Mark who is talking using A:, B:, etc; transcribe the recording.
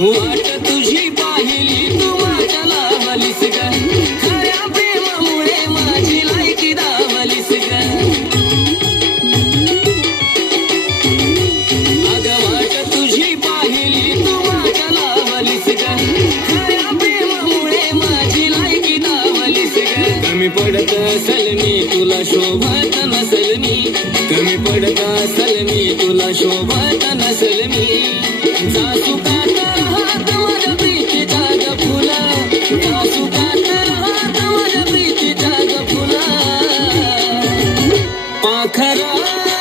A: वाट तुझी मी तू शोभत नसल ग कमी पडत असल मी तुला शोभत नसल मी. सासू कात माझ्या प्रीती जाग फुला सासू कात फुला पाखरा